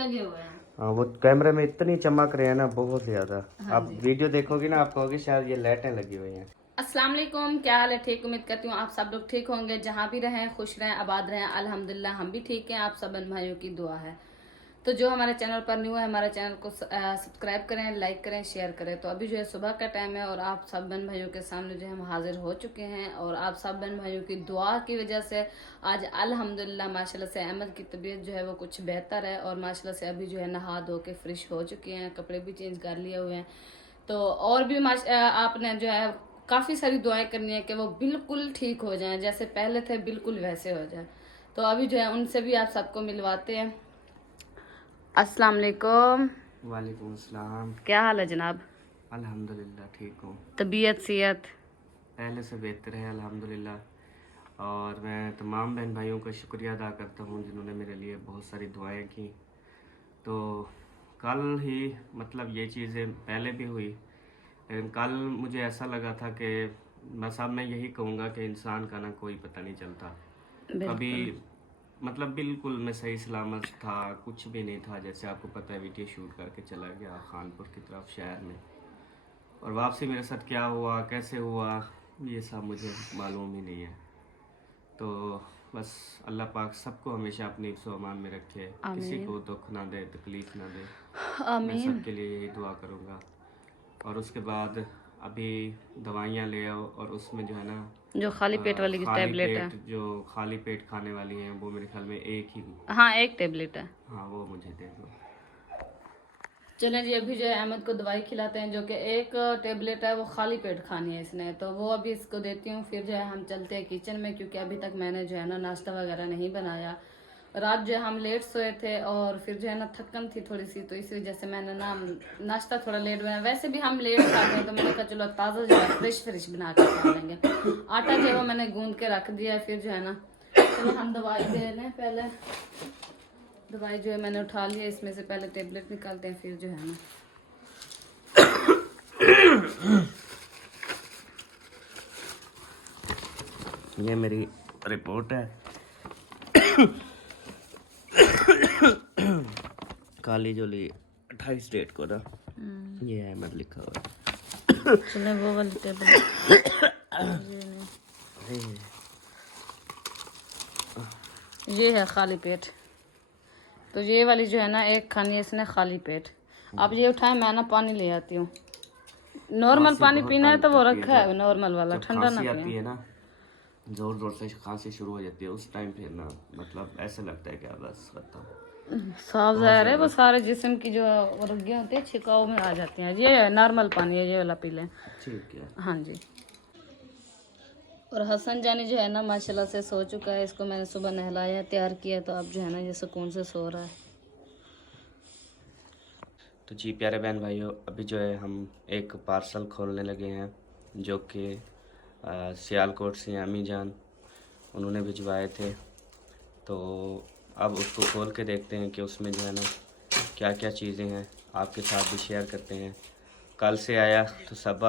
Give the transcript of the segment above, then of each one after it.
लगे हुए हैं। हाँ, वो कैमरे में इतनी चमक रहे हैं ना, बहुत ज्यादा। हाँ आप जी। वीडियो देखोगे ना, आप कहोगे शायद ये लाइटें लगी हुई हैं। अस्सलाम वालेकुम, क्या हाल है? ठीक, उम्मीद करती हूँ आप सब लोग ठीक होंगे, जहाँ भी रहें खुश रहें आबाद रहें। अल्हम्दुलिल्लाह हम भी ठीक हैं, आप सब बहन भाइयों की दुआ है। तो जो हमारे चैनल पर न्यू है, हमारे चैनल को सब्सक्राइब करें, लाइक करें, शेयर करें। तो अभी जो है सुबह का टाइम है और आप सब बहन भाइयों के सामने जो है हम हाजिर हो चुके हैं, और आप सब बहन भाइयों की दुआ की वजह से आज अल्हम्दुलिल्लाह माशाल्लाह से अहमद की तबीयत जो है वो कुछ बेहतर है, और माशाल्लाह से अभी जो है नहा धो के फ्रेश हो चुके हैं, कपड़े भी चेंज कर लिए हुए हैं। तो और भी आपने जो है काफ़ी सारी दुआएं करनी है कि वो बिल्कुल ठीक हो जाएं, जैसे पहले थे बिल्कुल वैसे हो जाए। तो अभी जो है उनसे भी आप सबको मिलवाते हैं। अस्सलाम वालेकुम। वालेकुम अस्सलाम। क्या हाल है जनाब? अल्हम्दुलिल्लाह ठीक हूँ। तबीयत सेहत? पहले से बेहतर है अल्हम्दुलिल्लाह। और मैं तमाम बहन भाइयों का शुक्रिया अदा करता हूँ जिन्होंने मेरे लिए बहुत सारी दुआएं की। तो कल ही मतलब ये चीज़ें पहले भी हुई, लेकिन कल मुझे ऐसा लगा था कि बस अब मैं यही कहूँगा कि इंसान का ना कोई पता नहीं चलता कभी। बिल्कुल। मतलब बिल्कुल मैं सही सलामत था, कुछ भी नहीं था। जैसे आपको पता है वीडियो शूट करके चला गया खानपुर की तरफ शहर में, और वापसी मेरे साथ क्या हुआ कैसे हुआ ये सब मुझे मालूम ही नहीं है। तो बस अल्लाह पाक सबको हमेशा अपनी हिफ्ज़-ओ अमान में रखे, किसी आमीन को दुख ना दे, तकलीफ़ ना दे। मैं आमीन। सबके लिए यही दुआ करूँगा। और उसके बाद अभी दवाइयाँ ले आओ, और उसमें जो है ना जो खाली पेट वाली खाली टेबलेट है। पेट, जो खाली पेट खाने वाली हैं वो मेरे ख्याल में एक ही, हाँ, एक टेबलेट है। हाँ वो मुझे दे दो। चलें जी, अभी जो है अहमद को दवाई खिलाते हैं, जो कि एक टेबलेट है वो खाली पेट खानी है इसने, तो वो अभी इसको देती हूँ। फिर जो है हम चलते हैं किचन में, क्योंकि अभी तक मैंने जो है ना नाश्ता वगैरह नहीं बनाया। रात जो है हम लेट सोए थे, और फिर जो है ना थकन थी थोड़ी सी, तो इस वजह से मैंने ना नाश्ता थोड़ा लेट बनाया। वैसे भी हम लेट खाते हैं, तो मैंने कहा चलो ताज़ा जो है फ्रेश बना के खा लेंगे। आटा जो है वो मैंने गूंद के रख दिया है। फिर जो है ना चलो हम दवाई दे लें। पहले दवाई जो है मैंने उठा ली है, इसमें से पहले टेबलेट निकालते हैं, फिर जो है ना ये मेरी रिपोर्ट है काली जो ली 28 डेट को ना, ये अहमद लिखा हुआ है। चले वो वाली टेबलेट। ये है खाली पेट, तो ये वाली जो है ना एक खानी है इसने खाली पेट। आप ये उठाए, मैं ना पानी ले आती हूँ। नॉर्मल खांसी पानी बहुत पीना है तंग तो वो करती रखा है जब नॉर्मल वाला, जब ठंडा ना खांसी आती पिए। है ना, जोर जोर से खांसी शुरू हो जाती है, उस टाइम फिर ना मतलब ऐसे लगता है कि बस खत्म। साफ ज़ाहिर है वो सारे जिस्म की जो रग्गियाँ होती है छिकाव में आ जाती हैं। ये नॉर्मल पानी है, ये वाला पी लें। ठीक है। हाँ जी। और हसन जानी जो है ना माशाल्लाह से सो चुका है, इसको मैंने सुबह नहलाया तैयार किया, तो अब जो है ना ये सुकून से सो रहा है। तो जी प्यारे बहन भाइयों, अभी जो है हम एक पार्सल खोलने लगे हैं, जो कि सियालकोट से अम्मी जान उन्होंने भिजवाए थे। तो अब उसको खोल के देखते हैं कि उसमें जो है ना क्या क्या चीज़ें हैं, आपके साथ भी शेयर करते हैं। कल से आया तो सब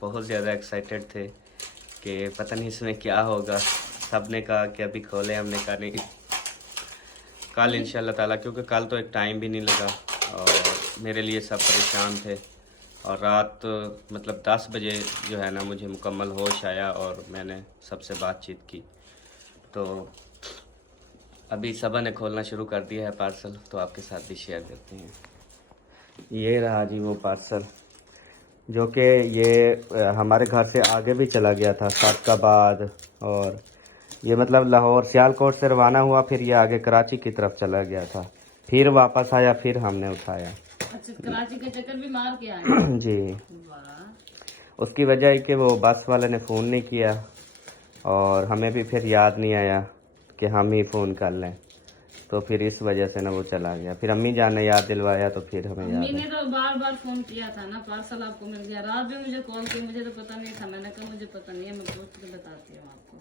बहुत ज़्यादा एक्साइटेड थे कि पता नहीं इसमें क्या होगा। सब ने कहा कि अभी खोले, हमने कहा नहीं कल इंशाल्लाह ताला, क्योंकि कल तो एक टाइम भी नहीं लगा और मेरे लिए सब परेशान थे। और रात मतलब 10 बजे जो है ना मुझे मुकम्मल होश आया और मैंने सबसे बातचीत की। तो अभी सबा ने खोलना शुरू कर दिया है पार्सल, तो आपके साथ भी शेयर करते हैं। ये रहा जी वो पार्सल, जो कि ये हमारे घर से आगे भी चला गया था सादकाबाद, और ये मतलब लाहौर सियालकोट से रवाना हुआ, फिर ये आगे कराची की तरफ चला गया था, फिर वापस आया, फिर हमने उठाया। अच्छा, कराची के चक्कर भी मार के आए? जी। उसकी वजह है कि वो बस वाले ने फ़ोन नहीं किया, और हमें भी फिर याद नहीं आया कि हम ही फ़ोन कर लें, तो फिर इस वजह से ना वो चला गया। फिर अम्मी जान ने याद दिलवाया, तो फिर हमें याद अम्मी ने है। तो बार बार फोन किया था ना, पार्सल आपको मिल गया। रात भी मुझे कॉल की, मुझे तो पता नहीं था। मैंने कहा मुझे पता नहीं है, मैं पूछ के बताती हूँ आपको।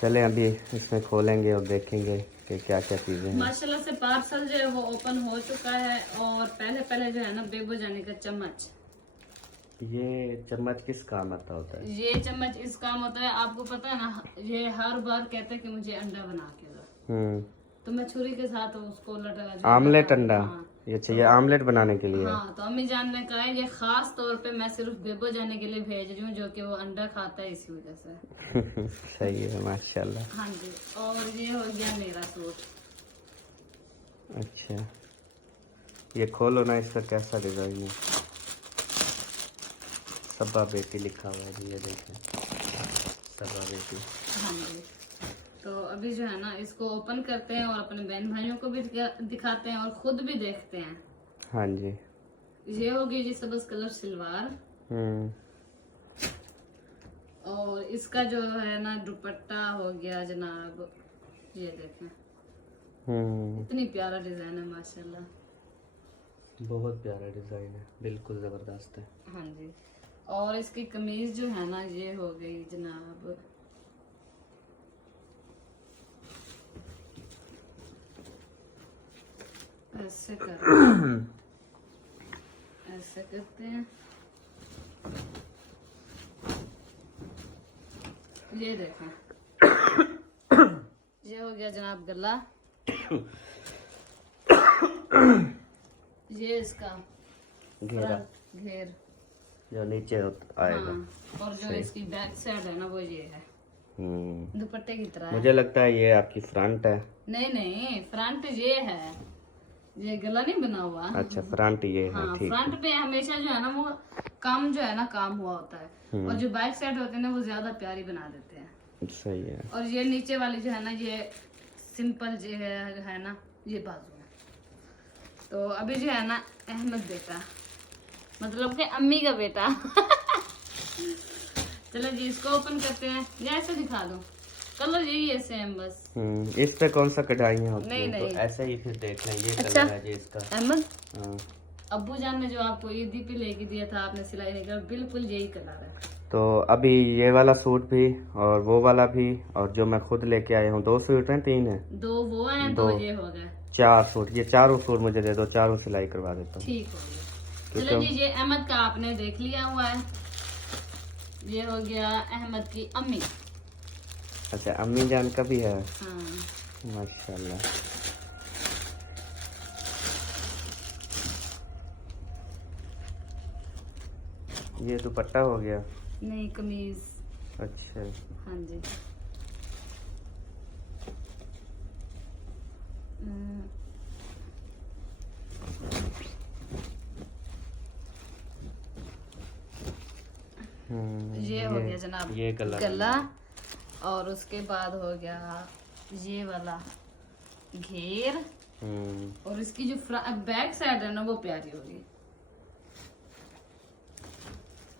चलें अभी इसमें खोलेंगे और देखेंगे कि क्या क्या चीज़ें हैं। माशाल्लाह से पार्सल जो है वो ओपन हो चुका है, और पहले पहले जो है ना बेबो जाने का चम्मच। ये चम्मच किस काम आता होता है? ये चम्मच इस काम होता है, आपको पता है ना, ये हर बार कहते हैं कि मुझे अंडा बना के दो। तो मैं छुरी के साथ उसको लटका आमलेट अंडा, हाँ। ये चाहिए आमलेट बनाने के लिए। हाँ, तो अम्मी जान ने कहा है ये खास तौर पे मैं सिर्फ बेबो जाने के लिए भेज रही हूँ, जो कि वो अंडा खाता है, इसी वजह से। सही है माशाल्लाह। हाँ जी, और ये हो गया मेरा सूट। अच्छा, ये खोलो ना, इसका कैसा डिजाइन है। सबा बेटी लिखा हुआ है जी, ये देखें, सबा बेटी। हाँ जी, तो अभी जो है ना इसको ओपन करते हैं और अपने बहन भाइयों को भी दिखाते हैं और खुद भी देखते हैं। हाँ जी, ये होगी जी सबज कलर सलवार, और इसका जो है ना दुपट्टा हो गया जनाब, ये देखें इतनी प्यारा डिजाइन है माशाल्लाह, बहुत प्यारा डिजाइन है, बिल्कुल जबरदस्त है। हाँ जी, और इसकी कमीज जो है ना ये हो गई जनाब ऐसे ऐसे करते हैं, ये देखें ये हो गया जनाब गला, ये इसका घेरा, घेर जो नीचे आएगा। हाँ, और जो इसकी बैक साइड है ना वो ये है दुपट्टे की तरह है। मुझे लगता है ये आपकी फ्रंट है। नहीं नहीं, फ्रंट ये है, ये गला नहीं बना हुआ। अच्छा, फ्रंट ये है। हाँ, ठीक फ्रंट पे हमेशा जो है ना वो कम जो है ना काम हुआ होता है, और जो बैक साइड होते हैं ना वो ज्यादा प्यारी बना देते हैं। सही है। और ये नीचे वाली जो है ना ये सिंपल जो है ना ये बाजू है। तो अभी जो है ना अहमद बेटा, मतलब कि अम्मी का बेटा चलो जी इसको ओपन करते हैं, या ऐसे दिखा दो, कलर यही है सेम बस। इस पे कौन सा कढ़ाइयाँ होती नहीं, हैं? नहीं। तो ऐसे ही फिर देख लें, ये अच्छा, कलर है जी इसका। अहमद हाँ। अब्बू जान ने जो आपको ईदी पे लेके दिया था, आपने सिलाई नहीं कर, बिल्कुल यही कलर है। तो अभी ये वाला सूट भी और वो वाला भी, और जो मैं खुद लेके आया हूँ, 2 सूट हैं, 3 हैं, दो वो हैं, दो ये हो गए, 4 सूट। ये चारों सूट मुझे दे दो, चारों सिलाई करवा देता हूँ। ठीक हो गया। चलो जी, ये अहमद का आपने देख लिया हुआ है, ये हो गया अहमद की अम्मी। अच्छा, अम्मी जान का भी है। हाँ, माशाल्लाह। ये दुपट्टा हो गया। नहीं कमीज। अच्छा, हाँ जी, ये हो गया जनाब ये गला, और उसके बाद हो गया ये वाला घेर, और इसकी जो बैक साइड है ना वो प्यारी होगी,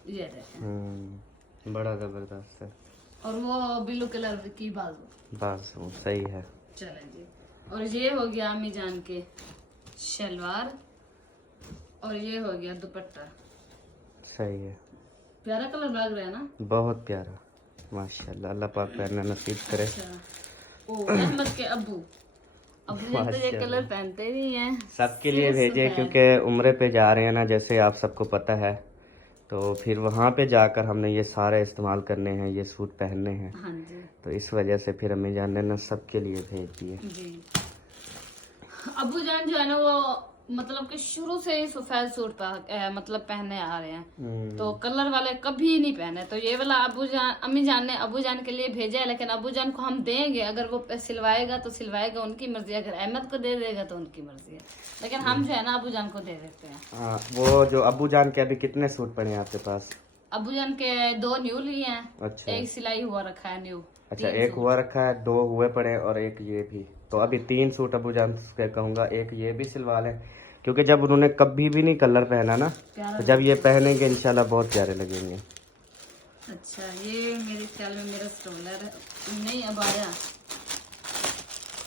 ये देखें बड़ा जबरदस्त है, और वो ब्लू कलर की बाजू। बस वो सही है। चले जी, और ये हो गया अम्मी जान के शलवार, और ये हो गया दुपट्टा। सही है, प्यारा कलर लग रहा है ना, बहुत प्यारा माशाल्लाह। अल्लाह पाक पहनना नसीब करे। अच्छा, ओ अहमद के अब्बू जन तो ये कलर पहनते नहीं हैं, सबके लिए भेजे, क्योंकि उम्रे पे जा रहे हैं ना, जैसे आप सबको पता है, तो फिर वहाँ पे जाकर हमने ये सारे इस्तेमाल करने हैं, ये सूट पहनने हैं। हाँ जी, तो इस वजह से फिर अम्मी जान ने ना सबके लिए भेज दिए जी। अब्बू जान जो है ना वो मतलब कि शुरू से ही सफेद सूट मतलब पहने आ रहे हैं, तो कलर वाले कभी नहीं पहने। तो ये वाला अम्मी जान ने अब्बू जान के लिए भेजा है, लेकिन अब्बू जान को हम देंगे, अगर वो सिलवाएगा तो सिलवाएगा, उनकी मर्जी, अगर अहमद को दे देगा तो उनकी मर्जी है, लेकिन हम जो है ना अब्बू जान को दे देते हैं। वो जो अब्बू जान के अभी कितने सूट पड़े हैं आपके पास? अब्बू जान के 2 न्यू लिए हैं। अच्छा, एक सिलाई हुआ रखा है न्यू। अच्छा, एक हुआ रखा है, 2 हुए पड़े और एक ये भी। तो अभी 3 सूट अब्बू जान से कहूँगा एक ये भी सिलवा लें, क्योंकि जब उन्होंने कभी भी नहीं कलर पहना ना, तो जब ये पहनेंगे इंशाल्लाह बहुत प्यारे लगेंगे। अच्छा, ये मेरे ख्याल में मेरा स्टोलर है, नहीं अबाया,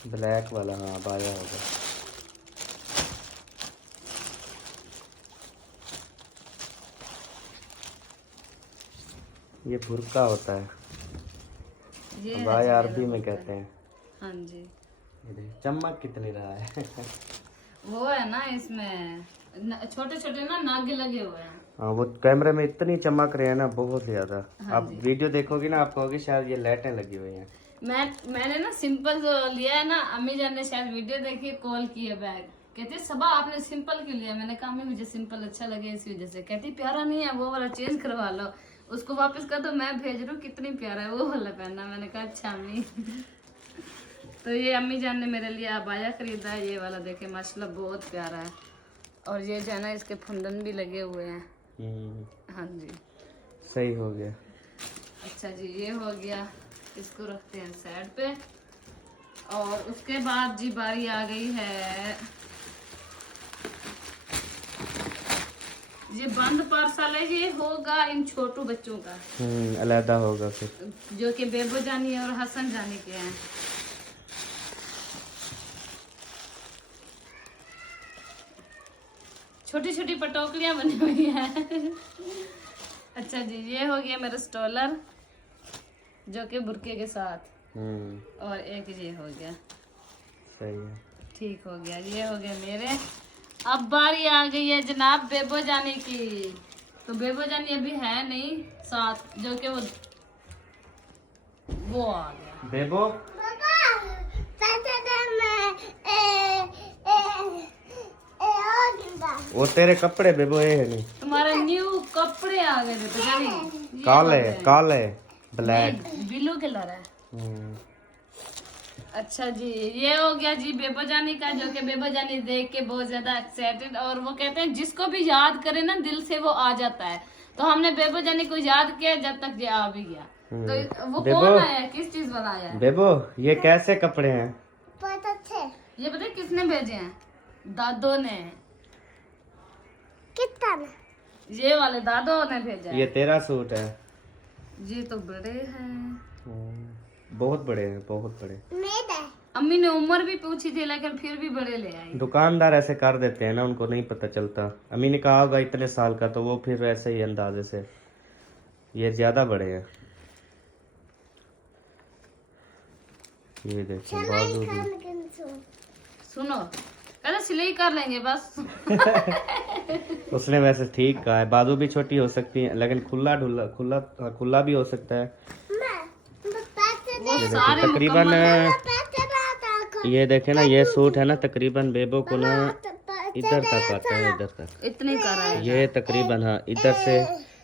ब्लैक वाला। हाँ, अबाया होगा। ये बुर्का होता है, ये अबाया अरबी में कहते हैं। हाँ जी, ये देख, चमक कितनी रहा है वो है ना इसमें छोटे छोटे ना नागे लगे हुए हैं। हाँ, वो कैमरे में इतनी चमक रहे हैं ना, बहुत ज्यादा। हाँ आप वीडियो देखोगी ना, आप कहोगे शायद ये लाइटें लगी हुई हैं। मैंने ना सिंपल जो लिया है ना, अम्मी जान ने शायद वीडियो देखी, कॉल की है बैग, कहती सबा आपने सिंपल क्यों लिया? मैंने कहा अम्मी मुझे सिंपल अच्छा लगे इसी वजह से। कहती प्यारा नहीं है वो वाला, चेंज करवा लो, उसको वापस कर दो, मैं भेज रही हूँ, कितनी प्यारा है वो वाला पहनना। मैंने कहा अच्छा अम्मी। तो ये अम्मी जान ने मेरे लिए अबाया खरीदा है, ये वाला देखे माशाल्लाह बहुत प्यारा है। और ये जो है ना इसके फुंदन भी लगे हुए हैं। हाँ जी सही हो गया। अच्छा जी ये हो गया, इसको रखते हैं साइड पे। और उसके बाद जी बारी आ गई है, ये बंद पार्सल है, ये होगा इन छोटू बच्चों का, अलग होगा फिर, जो कि बेबो जानी और हसन जानी के हैं। छोटी छोटी पटोकलियां बनी हुई हैं। अच्छा जी ये हो गया मेरा स्टॉलर, जो कि बुरके के साथ, और एक ये हो गया। सही है, ठीक हो गया, ये हो गया मेरे। अब बारी आ गई है जनाब बेबो जाने की। तो बेबो जानी अभी है नहीं साथ, जो कि वो आ गया। बेबो वो तेरे कपड़े बेबो ये है नहीं, तुम्हारे न्यू कपड़े आ गए थे, पता नहीं काले काले ब्लैक ब्लू कलर है। अच्छा जी ये हो गया जी बेबो जानी का, जो कि बेबो जानी देख के बहुत ज्यादा एक्साइटेड, और वो कहते हैं जिसको भी याद करे ना दिल से वो आ जाता है। तो हमने बेबो जानी को याद किया जब तक ये आ भी गया। तो वो कौन आया है, किस चीज वाला आया है? बेबो ये कैसे कपड़े हैं? बहुत अच्छे। ये पता है किसने भेजे हैं? दादो ने। कितना? ये वाले दादो ने भेजा है। ये तेरा सूट है? ये तो बड़े हैं, बहुत बड़े हैं, बहुत बड़े। अम्मी ने उम्र भी पूछी थी लेकिन फिर भी बड़े ले आई। दुकानदार ऐसे कर देते हैं ना, उनको नहीं पता चलता। अम्मी ने कहा होगा इतने साल का, तो वो फिर ऐसे ही अंदाजे से। ये ज्यादा बड़े हैं। ये देखिए बाजू भी। सुनो पहले सिलाई कर लेंगे बस। उसने वैसे ठीक कहा है, बाजू भी छोटी हो सकती है, लेकिन खुला ढुला खुला खुला भी हो सकता है। ये देखिए तकरीबन, ये देखे ना ये सूट है ना तकरीबन बेबो को ना इधर तक आता है, इधर तक इतने का रहा है। ये तकरीबन हाँ इधर से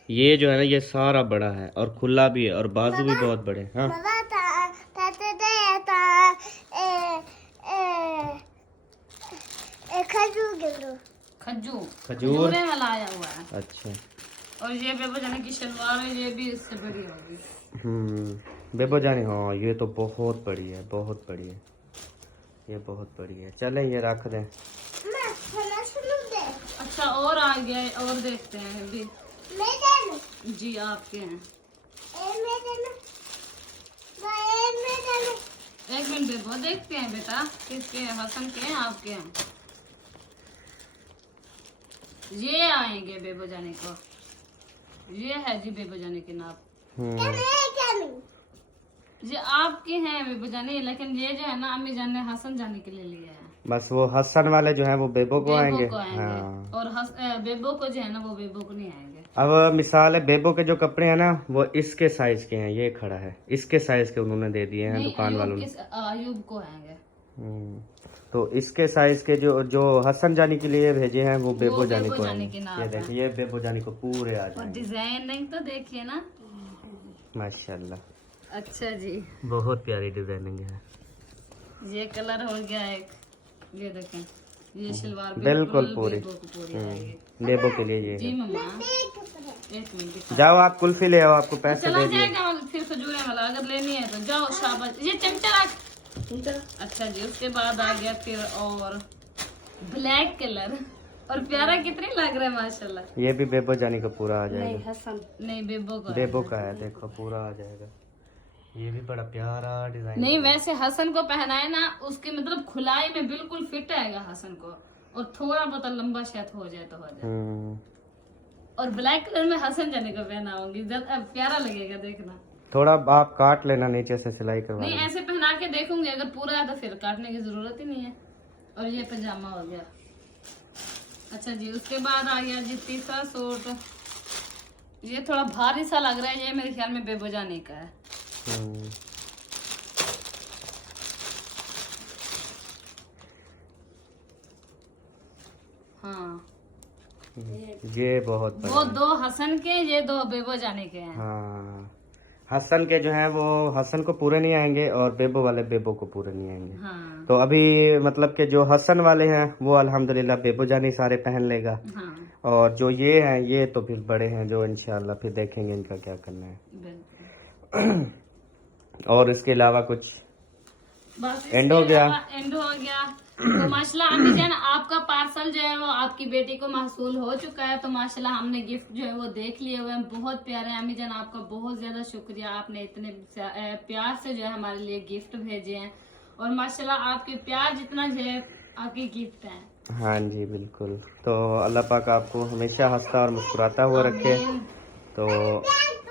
ये जो है ना ये सारा बड़ा है और खुला भी है और बाजू भी बहुत बड़े। हाँ खजूर वाला आया हुआ है। अच्छा। और ये बेबो जाने की शलवार है, ये भी इससे बड़ी होगी। बेबो जानी, हाँ ये तो बहुत बड़ी है, बहुत बड़ी है, ये बहुत बड़ी है। चलें ये रख दें। अच्छा और आ गया, और देखते हैं भी। जी आपके हैं। एक मिनट बेबो देखते हैं बेटा, किसके हैं? हसन के हैं आपके हैं? ये आएंगे बेबो जाने को, ये है जी बेबो जाने के नाप। ये आपके हैं बेबो जाने, लेकिन ये जो है ना अम्मी जान ने हसन जाने के लिए लिया है। बस वो हसन वाले जो है वो बेबो को आएंगे। हाँ। और बेबो को जो है ना वो बेबो को नहीं आएंगे। अब मिसाल है बेबो के जो कपड़े हैं ना वो इसके साइज के हैं, ये खड़ा है इसके साइज के उन्होंने दे दिए हैं दुकान वालों ने। आयुब को आएंगे। तो इसके साइज के जो हसन जानी के लिए भेजे हैं वो बेबो जानी को आएंगे। ये देखिए ये बेबो जानी को पूरे आ जाएंगे। और डिजाइन नहीं तो देखिए ना, माशाल्लाह। अच्छा जी बहुत प्यारी डिजाइनिंग है। ये कलर हो गया एक, ये देखें ये शलवार बिल्कुल पूरी बेबो के लिए ये जी मम्मा। एक मिनट जाओ आप कुल्फी ले आओ, आपको पैसे चला दे दिए। जाएगा फिर खजूरे वाला, अगर लेनी है तो जाओ शाबाश। ये चमचा रख। अच्छा जी उसके बाद आ गया फिर और ब्लैक कलर, और प्यारा कितनी लग रहा है माशाल्लाह। ये भी बेबो जानी को पूरा आ जाएगा। नहीं हसन नहीं बेबो का है, देखो पूरा आ जाएगा। ये भी बड़ा प्यारा डिजाइन। नहीं वैसे हसन को पहनाए ना उसके मतलब खुलाई में बिल्कुल फिट आएगा हसन को, और थोड़ा बहुत लंबा शायद हो जाए तो हो जाए। और ब्लैक कलर में हसन जाने को पहनाऊंगी, प्यारा लगेगा देखना। थोड़ा आप काट लेना नीचे से सिलाई करवा। नहीं ऐसे पहना के देखूंगी, अगर पूरा है तो फिर काटने की जरूरत ही नहीं है। और ये पजामा हो गया। अच्छा जी उसके बाद आ गया जी तीसरा सूट। ये थोड़ा भारी सा लग रहा है, ये मेरे ख्याल में बेबो जाने का है। हाँ, ये बहुत बड़ा वो है। 2 हसन के, ये 2 बेबो जाने के हैं। हाँ, हसन के जो हैं वो हसन को पूरे नहीं आएंगे और बेबो वाले बेबो को पूरे नहीं आएंगे। हाँ तो अभी मतलब कि जो हसन वाले हैं वो अल्हम्दुलिल्लाह बेबो जानी सारे पहन लेगा, हाँ, और जो ये हैं ये तो फिर बड़े हैं, जो इंशाल्लाह फिर देखेंगे इनका क्या करना है। बिल्कुल। और इसके अलावा कुछ बस एंड हो गया। एंड हो गया। तो माशाल्लाह अम्मी जान, आपका पार्सल जो है वो आपकी बेटी को महसूल हो चुका है। तो माशाल्लाह हमने गिफ्ट जो है वो देख लिए हुए हैं, बहुत प्यारे। अम्मी जान आपका बहुत ज्यादा शुक्रिया, आपने इतने प्यार से जो है हमारे लिए गिफ्ट भेजे हैं। और माशाल्लाह आपके प्यार जितना जो है आपके गिफ्ट है। हाँ जी बिल्कुल। तो अल्लाह पाक आपको हमेशा हंसता और मुस्कुराता हुआ रखे। आमीन। तो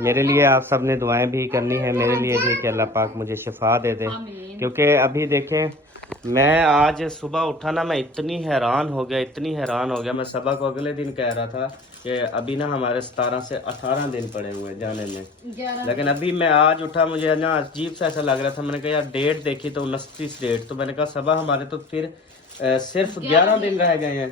मेरे लिए आप सब ने दुआएं भी करनी है, मेरे लिए भी, कि अल्लाह पाक मुझे शिफा दे दे। आमीन। क्योंकि अभी देखें, मैं आज सुबह उठा ना, मैं इतनी हैरान हो गया। मैं सबा को अगले दिन कह रहा था कि अभी ना हमारे 17 से 18 दिन पड़े हुए जाने में, 11 लेकिन अभी मैं आज उठा, मुझे ना अजीब सा ऐसा लग रहा था। मैंने कहा यार डेट देखी तो 29 डेट, तो मैंने कहा सबा हमारे तो फिर सिर्फ 11 दिन रह गए हैं।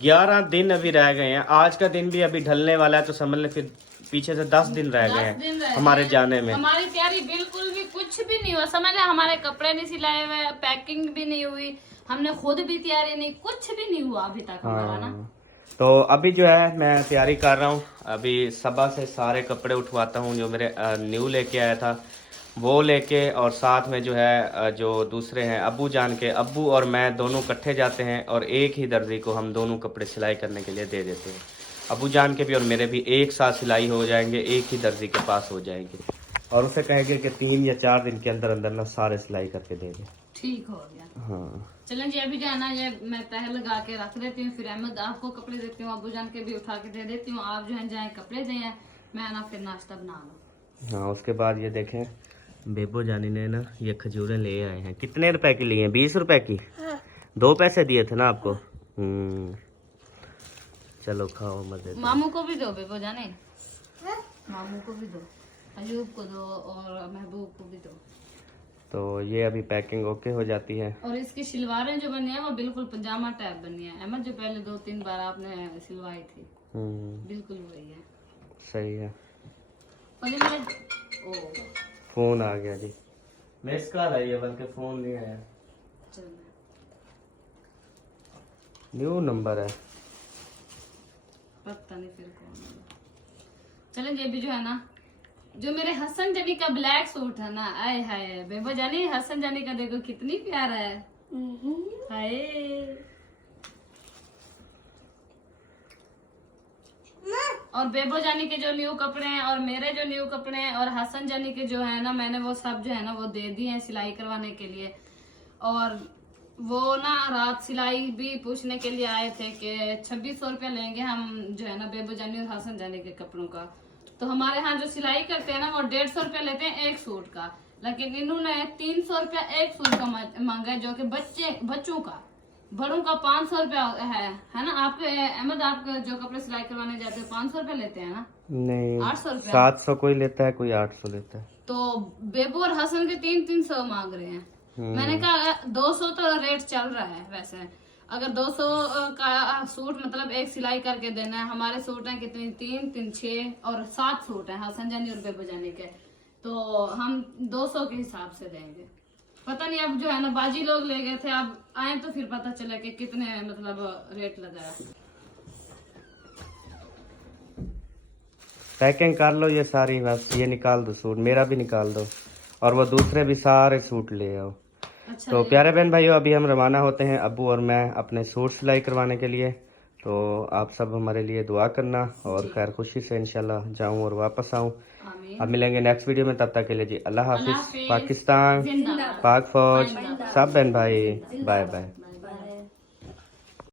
11 दिन अभी रह गए हैं। आज का दिन भी अभी ढलने वाला है, तो समझ ले फिर पीछे से 10 दिन रह गए हैं हमारे जाने में। हमारी तैयारी बिल्कुल भी कुछ भी नहीं हुआ, समझ ले, हमारे कपड़े नहीं सिलाए हुए, पैकिंग भी नहीं हुई, हमने खुद भी तैयारी नहीं, कुछ भी नहीं हुआ अभी तक हमारा ना। तो अभी जो है मैं तैयारी कर रहा हूँ, अभी सबा से सारे कपड़े उठवाता हूँ जो मेरे न्यू लेके आया था वो लेके, और साथ में जो है जो दूसरे हैं अब्बू जान के, अब्बू और मैं दोनों इकट्ठे जाते हैं और एक ही दर्जी को हम दोनों कपड़े सिलाई करने के लिए दे देते हैं। अब्बू जान के भी और मेरे भी एक साथ सिलाई हो जाएंगे, एक ही दर्जी के पास हो जाएंगे, और उसे कहेंगे कि 3 या 4 दिन के अंदर अंदर ना सारे सिलाई करके दे दे। ठीक हो गया। हाँ चलें जी, अभी जो है ना ये मैं तह लगा के रख देती हूँ, फिर अहमद आपको कपड़े देती हूँ, अब्बू जान के भी उठा के दे देती हूँ। आप जो है जाए कपड़े दें, मैं ना फिर नाश्ता बना लूँ। हाँ, उसके बाद ये देखें बेबो जानी ने ना ये खजूरें ले आए हैं। कितने रुपए की लिए हैं? 20 रुपए की। 2 पैसे दिए थे ना आपको। चलो खाओ मजे से। मामू को भी दो बेबो जाने, मामू को भी दो, अयूब को दो और महबूब को भी दो। तो ये अभी पैकिंग ओके हो जाती है। और इसकी शलवारें जो बनी है वो बिल्कुल पजामा टाइप बनी है, अहमद जो पहले 2-3 बार आपने सिलवाई थी, बिल्कुल वही है। सही है। और ये मेरे फोन आ गया जी, मिस कॉल आई है, बल्कि फोन नहीं आया। न्यू नंबर है, पता नहीं फिर कौन है। चलें ये भी जो है ना, जो मेरे हसन जानी का ब्लैक सूट है ना, आए हाय बेबो जानी, हसन जानी का देखो कितनी प्यारा है। हाय। और बेबो जानी के जो न्यू कपड़े हैं और मेरे जो न्यू कपड़े हैं और हसन जानी के जो है ना, मैंने वो सब जो है ना वो दे दिए हैं सिलाई करवाने के लिए। और वो ना रात सिलाई भी पूछने के लिए आए थे कि 2600 रुपया लेंगे हम जो है ना बेबो जानी और हसन जानी के कपड़ों का। तो हमारे यहाँ जो सिलाई करते हैं ना वो 150 रुपया लेते हैं एक सूट का, लेकिन इन्होंने 300 रुपया एक सूट का मांगा है, जो कि बच्चों का, बड़ों का 500 रुपया है ना। आपके अहमद, आप जो कपड़े सिलाई करवाने जाते हैं 500 रुपया लेते हैं ना? नहीं, 800 रुपया। 700 कोई लेता है, कोई 800 लेता है। तो बेबू और हसन के 300 मांग रहे हैं। मैंने कहा 200 तो रेट चल रहा है वैसे, अगर 200 का सूट मतलब एक सिलाई करके देना है। हमारे सूट हैं कितने, 3, 6 और 7 सूट हैं हसन जानी और बेबू जानी के, तो हम 200 के हिसाब से देंगे। पता नहीं अब जो है ना बाजी लोग ले गए थे, अब आए तो फिर पता चला कि कितने मतलब रेट लगाया। पैकिंग कर लो ये सारी, बस ये निकाल दो सूट, मेरा भी निकाल दो, और वो दूसरे भी सारे सूट ले आओ। अच्छा, तो प्यारे बहन भाइयों, अभी हम रवाना होते हैं अब्बू और मैं अपने सूट सिलाई करवाने के लिए। तो आप सब हमारे लिए दुआ करना, और खैर खुशी से इंशाल्लाह जाऊं और वापस आऊं। अब मिलेंगे नेक्स्ट वीडियो में, तब तक के लिए जी अल्लाह हाफिज। पाकिस्तान, पाक फौज, सब बहन भाई, बाय बाय।